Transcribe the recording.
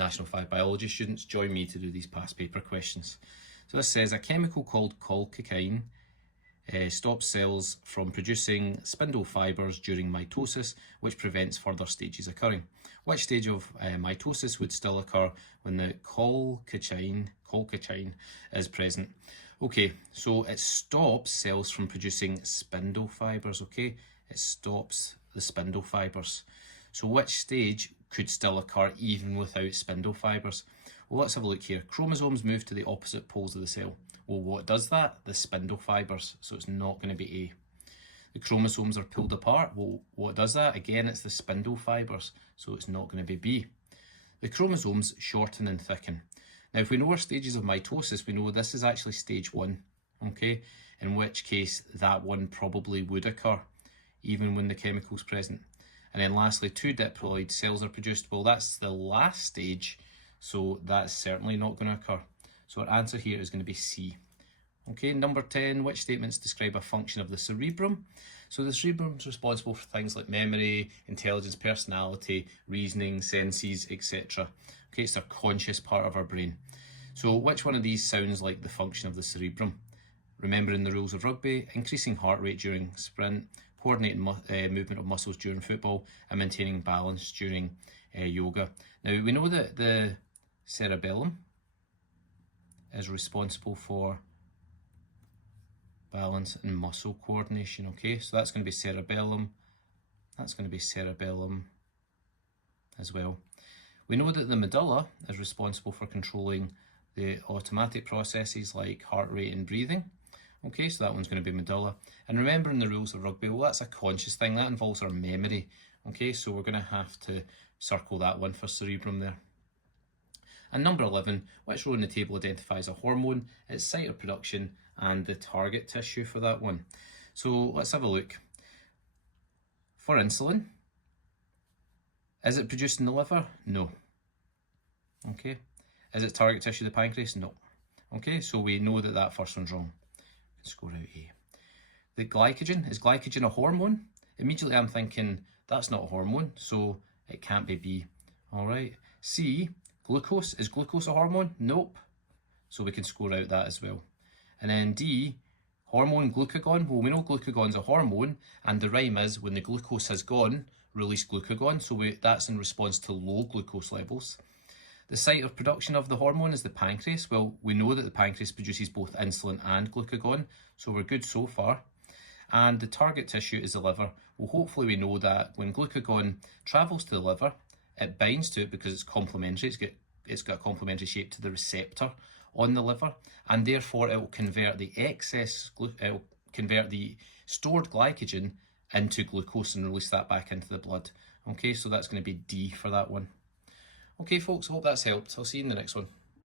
National 5 biology students, join me to do these past paper questions. So this says a chemical called cholecycine stops cells from producing spindle fibres during mitosis, which prevents further stages occurring. Which stage of mitosis would still occur when the cholecycine is present? Okay, so it stops cells from producing spindle fibres, okay? It stops the spindle fibres. So which stage could still occur even without spindle fibres? Well, let's have a look here. Chromosomes move to the opposite poles of the cell. Well, what does that? The spindle fibres, so it's not going to be A. The chromosomes are pulled apart. Well, what does that? Again, it's the spindle fibres, so it's not going to be B. The chromosomes shorten and thicken. Now, if we know our stages of mitosis, we know this is actually stage 1, okay? In which case, that one probably would occur, even when the chemical's present. And then lastly, 2 diploid cells are produced. Well, that's the last stage, so that's certainly not going to occur. So our answer here is going to be C. Okay, number 10, which statements describe a function of the cerebrum? So the cerebrum is responsible for things like memory, intelligence, personality, reasoning, senses, etc. Okay, it's a conscious part of our brain. So which one of these sounds like the function of the cerebrum? Remembering the rules of rugby, increasing heart rate during sprint, coordinating movement of muscles during football, and maintaining balance during yoga. Now we know that the cerebellum is responsible for balance and muscle coordination, okay? So that's going to be cerebellum, that's going to be cerebellum as well. We know that the medulla is responsible for controlling the automatic processes like heart rate and breathing. Okay, so that one's going to be medulla. And remembering the rules of rugby, well, that's a conscious thing. That involves our memory. Okay, so we're going to have to circle that one for cerebrum there. And number 11, which row in the table identifies a hormone, its site of production, and the target tissue for that one? So let's have a look. For insulin, is it produced in the liver? No. Okay. Is it target tissue the pancreas? No. Okay, so we know that that first one's wrong. Score out A. The glycogen, is glycogen a hormone? Immediately I'm thinking that's not a hormone, so it can't be B. All right. C, glucose, is glucose a hormone? Nope. So we can score out that as well. And then D, hormone glucagon. Well, we know glucagon's a hormone, and the rhyme is when the glucose has gone, release glucagon. So that's in response to low glucose levels. The site of production of the hormone is the pancreas. Well, we know that the pancreas produces both insulin and glucagon, so we're good so far. And the target tissue is the liver. Well, hopefully we know that when glucagon travels to the liver, it binds to it because it's complementary. It's got a complementary shape to the receptor on the liver, and therefore it will convert the stored glycogen into glucose and release that back into the blood. Okay, so that's going to be D for that one. Okay folks, I hope that's helped. I'll see you in the next one.